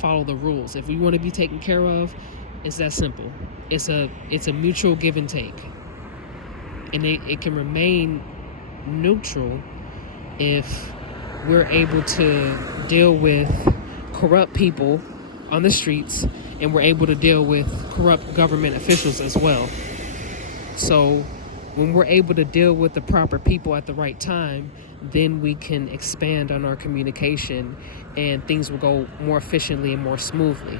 follow the rules. If we want to be taken care of, it's that simple. It's a mutual give and take, and it can remain neutral if we're able to deal with corrupt people on the streets, and we're able to deal with corrupt government officials as well. So when we're able to deal with the proper people at the right time, then we can expand on our communication and things will go more efficiently and more smoothly.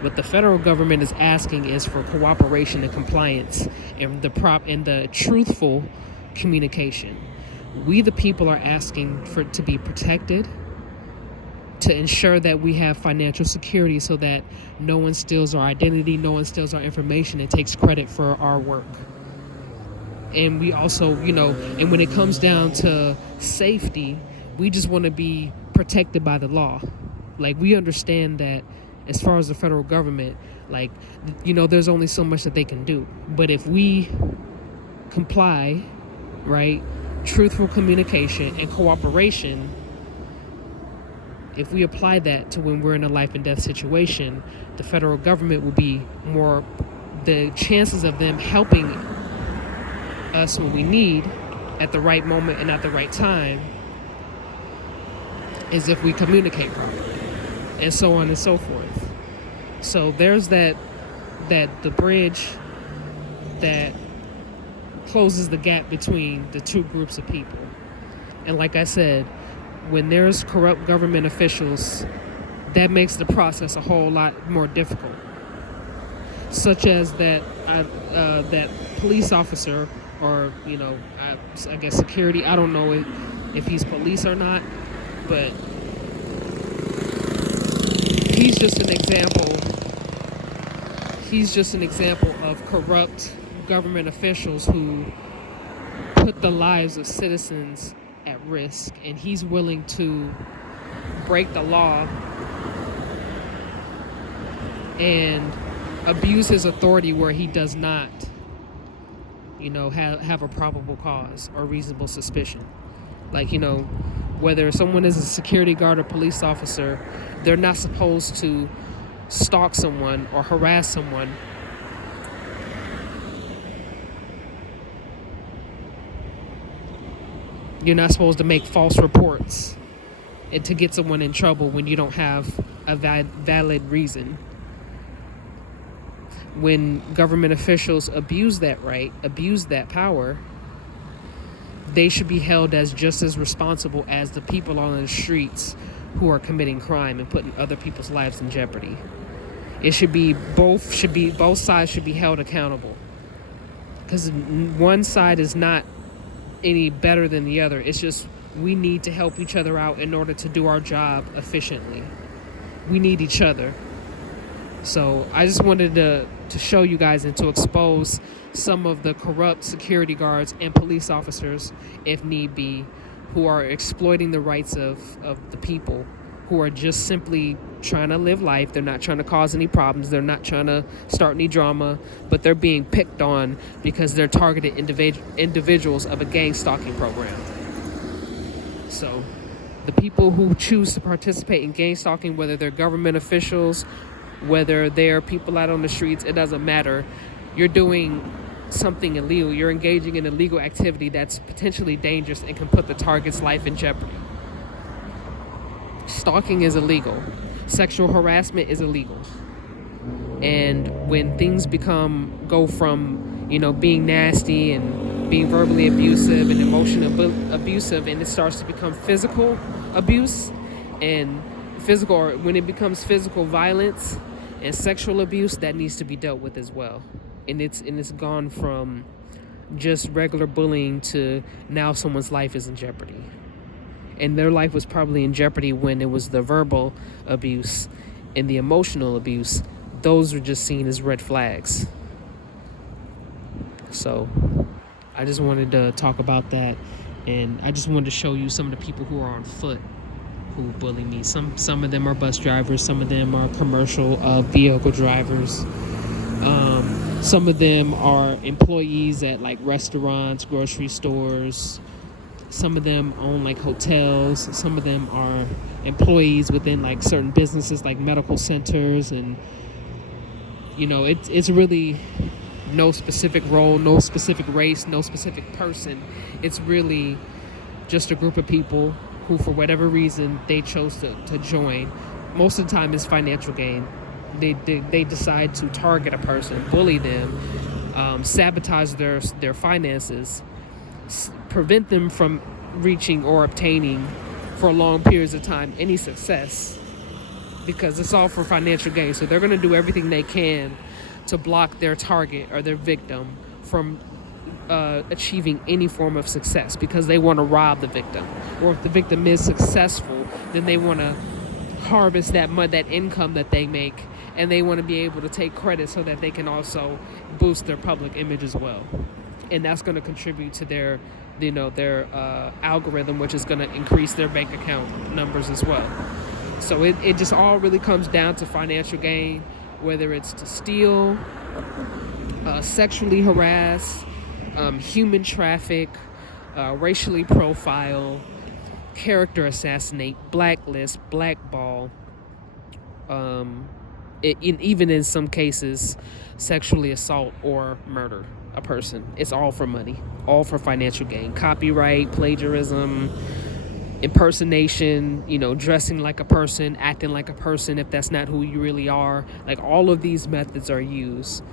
What the federal government is asking is for cooperation and compliance and the truthful communication. We the people are asking for it to be protected, to ensure that we have financial security so that no one steals our identity, no one steals our information and takes credit for our work. And we also, and when it comes down to safety, we just want to be protected by the law. Like, we understand that as far as the federal government, there's only so much that they can do. But if we comply, right, truthful communication and cooperation, if we apply that to when we're in a life and death situation, the federal government will be more, the chances of them helping us when we need at the right moment and at the right time is if we communicate properly, and so on and so forth. So there's the bridge that closes the gap between the two groups of people. And like I said, when there's corrupt government officials, that makes the process a whole lot more difficult. Such as that police officer, or I guess security. I don't know if he's police or not, but he's just an example. He's just an example of corrupt government officials who put the lives of citizens at risk, and he's willing to break the law and abuse his authority where he does not have a probable cause or reasonable suspicion. Whether someone is a security guard or police officer, they're not supposed to stalk someone or harass someone You're not supposed to make false reports and to get someone in trouble when you don't have a valid reason. When government officials abuse that right, abuse that power, they should be held as just as responsible as the people on the streets who are committing crime and putting other people's lives in jeopardy. Both sides should be held accountable, because one side is not any better than the other. It's just we need to help each other out in order to do our job efficiently. We need each other. So I just wanted to show you guys and to expose some of the corrupt security guards and police officers, if need be, who are exploiting the rights of the people, who are just simply trying to live life. They're not trying to cause any problems. They're not trying to start any drama, but they're being picked on because they're targeted individuals of a gangstalking program. So the people who choose to participate in gangstalking, whether they're government officials, whether they're people out on the streets, it doesn't matter. You're doing something illegal. You're engaging in illegal activity that's potentially dangerous and can put the target's life in jeopardy. Stalking is illegal. Sexual harassment is illegal. And when things go from, being nasty and being verbally abusive and emotionally abusive, and it starts to become physical abuse and when it becomes physical violence and sexual abuse, that needs to be dealt with as well. And it's gone from just regular bullying to now someone's life is in jeopardy. And their life was probably in jeopardy when it was the verbal abuse and the emotional abuse. Those were just seen as red flags. So I just wanted to talk about that, and I just wanted to show you some of the people who are on foot who bully me. Some of them are bus drivers, some of them are commercial vehicle drivers. Some of them are employees at restaurants, grocery stores, Some of them own like hotels. Some of them are employees within like certain businesses like medical centers. And it's really no specific role, no specific race, no specific person. It's really just a group of people who, for whatever reason, they chose to join. Most of the time it's financial gain. They decide to target a person, bully them, sabotage their finances, prevent them from reaching or obtaining for long periods of time any success, because it's all for financial gain. So they're going to do everything they can to block their target or their victim from achieving any form of success, because they want to rob the victim. Or if the victim is successful, then they want to harvest that income that they make, and they want to be able to take credit so that they can also boost their public image as well. And that's going to contribute to their algorithm, which is going to increase their bank account numbers as well. So it just all really comes down to financial gain, whether it's to steal, sexually harass, human traffic, racially profile, character assassinate, blacklist, blackball, even in some cases, sexually assault or murder a person. It's all for money, all for financial gain. Copyright, plagiarism, impersonation, dressing like a person, acting like a person if that's not who you really are. Like, all of these methods are used.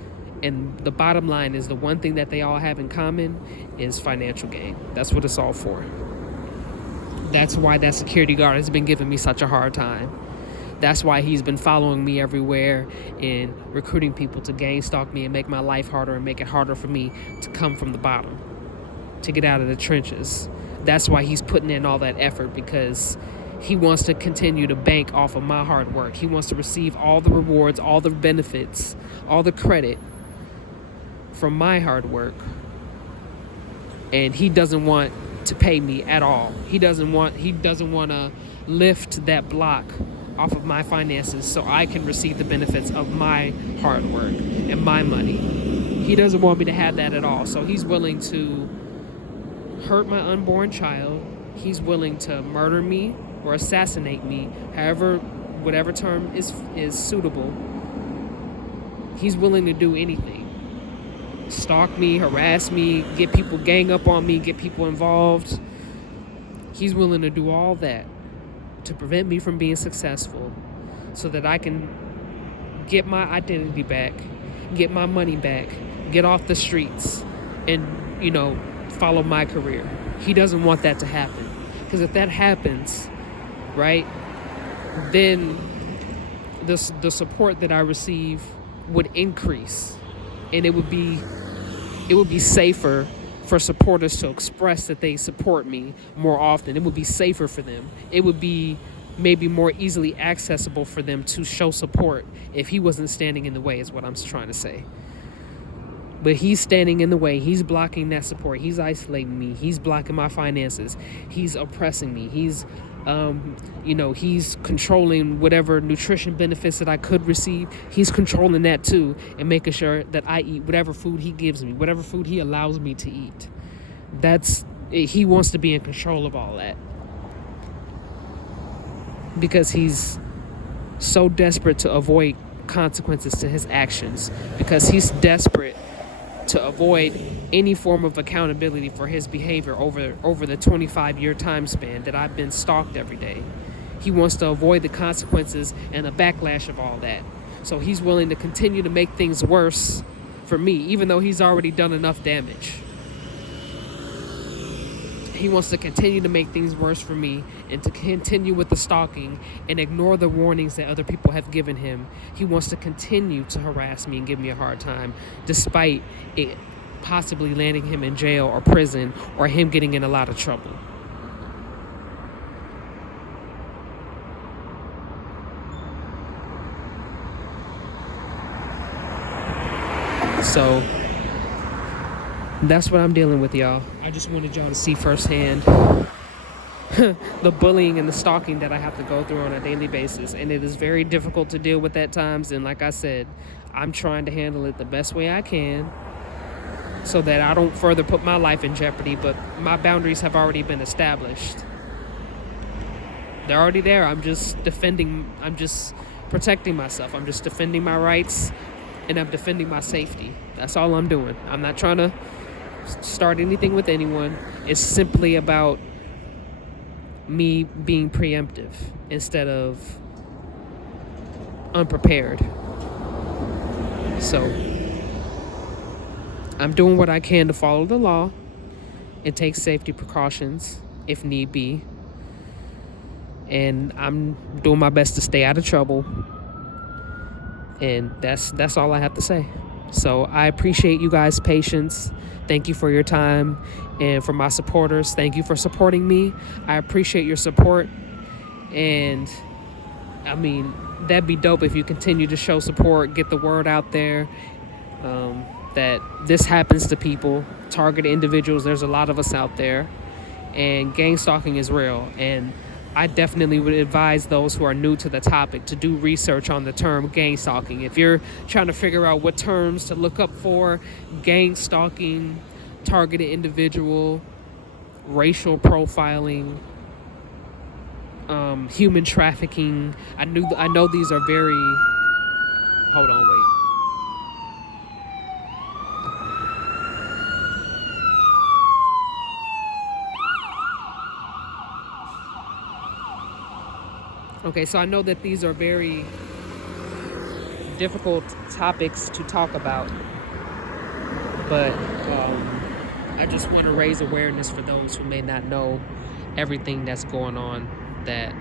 And the bottom line is, the one thing that they all have in common is financial gain. That's what it's all for. That's why that security guard has been giving me such a hard time. That's why he's been following me everywhere and recruiting people to gang stalk me and make my life harder and make it harder for me to come from the bottom, to get out of the trenches. That's why he's putting in all that effort, because he wants to continue to bank off of my hard work. He wants to receive all the rewards, all the benefits, all the credit from my hard work. And he doesn't want to pay me at all. He doesn't want to lift that block off of my finances so I can receive the benefits of my hard work and my money. He doesn't want me to have that at all. So he's willing to hurt my unborn child. He's willing to murder me or assassinate me, whatever term is suitable. He's willing to do anything. Stalk me, harass me, get people gang up on me, get people involved. He's willing to do all that to prevent me from being successful, so that I can get my identity back, get my money back, get off the streets, and follow my career. He doesn't want that to happen, because if that happens, right, then the support that I receive would increase, and it would be safer for supporters to express that they support me more often. It would be safer for them. It would be maybe more easily accessible for them to show support if he wasn't standing in the way, is what I'm trying to say. But he's standing in the way. He's blocking that support. He's isolating me. He's blocking my finances. He's oppressing me. He's he's controlling whatever nutrition benefits that I could receive. He's controlling that too, and making sure that I eat whatever food he gives me, whatever food he allows me to eat. He wants to be in control of all that, because he's so desperate to avoid consequences to his actions, because he's desperate to avoid any form of accountability for his behavior over the 25-year time span that I've been stalked every day. He wants to avoid the consequences and the backlash of all that. So he's willing to continue to make things worse for me, even though he's already done enough damage. He wants to continue to make things worse for me, and to continue with the stalking and ignore the warnings that other people have given him. He wants to continue to harass me and give me a hard time, despite it possibly landing him in jail or prison, or him getting in a lot of trouble. So that's what I'm dealing with, y'all. I just wanted y'all to see firsthand the bullying and the stalking that I have to go through on a daily basis. And it is very difficult to deal with at times. And like I said, I'm trying to handle it the best way I can, so that I don't further put my life in jeopardy, but my boundaries have already been established. They're already there. I'm just protecting myself. I'm just defending my rights, and I'm defending my safety. That's all I'm doing. I'm not trying to start anything with anyone. It's simply about me being preemptive instead of unprepared. So I'm doing what I can to follow the law and take safety precautions if need be. And I'm doing my best to stay out of trouble. And that's all I have to say. So I appreciate you guys' patience. Thank you for your time. And for my supporters, thank you for supporting me. I appreciate your support. And I mean, that'd be dope if you continue to show support, get the word out there, that this happens to people, targeted individuals. There's a lot of us out there. And gang stalking is real. And I definitely would advise those who are new to the topic to do research on the term gang stalking. If you're trying to figure out what terms to look up for, gang stalking, targeted individual, racial profiling, human trafficking. I know these are very... Hold on, wait. Okay, so I know that these are very difficult topics to talk about, but I just want to raise awareness for those who may not know everything that's going on, that,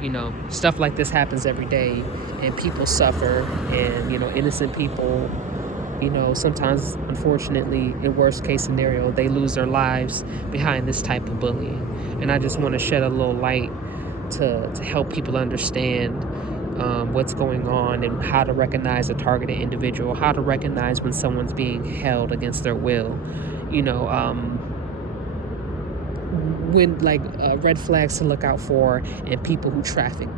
you know, stuff like this happens every day and people suffer, and, you know, innocent people, you know, sometimes, unfortunately, in worst case scenario, they lose their lives behind this type of bullying. And I just want to shed a little light to help people understand what's going on and how to recognize a targeted individual, how to recognize when someone's being held against their will. You know, when red flags to look out for and people who traffic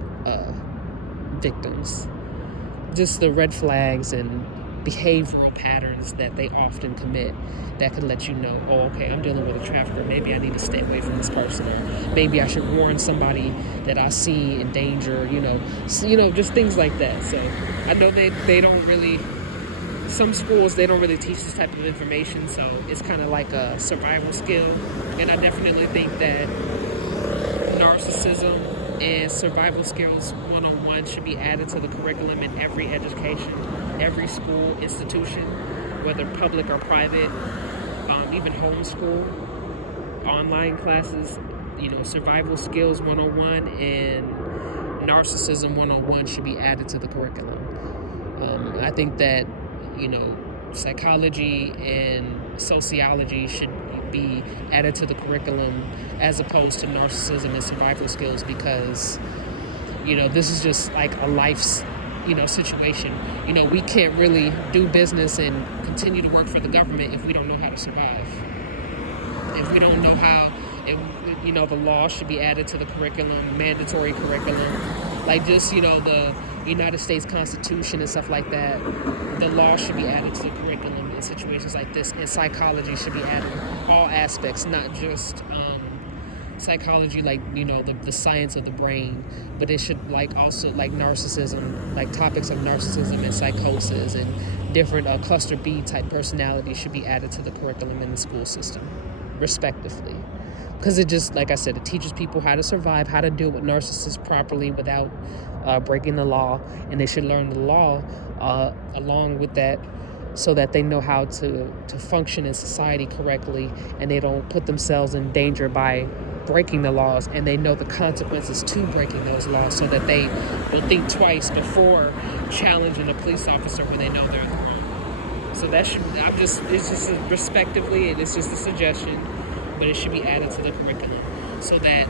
victims. Just the red flags and behavioral patterns that they often commit that could let you know, oh, okay, I'm dealing with a trafficker. Maybe I need to stay away from this person, or maybe I should warn somebody that I see in danger. Just things like that. So I know they don't really. Some schools, they don't really teach this type of information, so it's kind of like a survival skill. And I definitely think that narcissism and survival skills 101 should be added to the curriculum in every education, every school institution, whether public or private, even homeschool, online classes. You know, survival skills 101 and narcissism 101 should be added to the curriculum. I think that, you know, psychology and sociology should be added to the curriculum as opposed to narcissism and survival skills, because, you know, this is just like a life's, you know, situation. You know, we can't really do business and continue to work for the government if we don't know how to survive. If we don't know how, you know, the law should be added to the curriculum, mandatory curriculum, like just, you know, the United States Constitution and stuff like that. The law should be added to the curriculum in situations like this, and psychology should be added. All aspects, not just psychology, like, you know, the science of the brain, but it should also narcissism, like topics of narcissism and psychosis and different cluster B type personalities should be added to the curriculum in the school system, respectively. Because it just, like I said, it teaches people how to survive, how to deal with narcissists properly without breaking the law. And they should learn the law along with that, so that they know how to function in society correctly, and they don't put themselves in danger by breaking the laws, and they know the consequences to breaking those laws, so that they will think twice before challenging a police officer when they know they're in the wrong. So that should, it's just respectively, and it's just a suggestion, but it should be added to the curriculum so that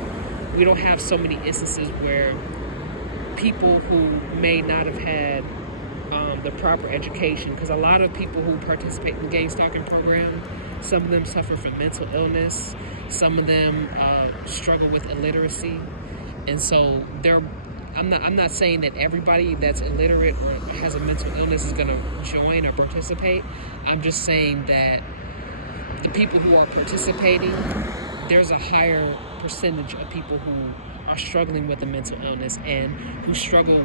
we don't have so many instances where people who may not have had the proper education, because a lot of people who participate in the gang stalking program, some of them suffer from mental illness, some of them struggle with illiteracy, and so I'm not saying that everybody that's illiterate or has a mental illness is going to join or participate. I'm just saying that the people who are participating, there's a higher percentage of people who are struggling with a mental illness and who struggle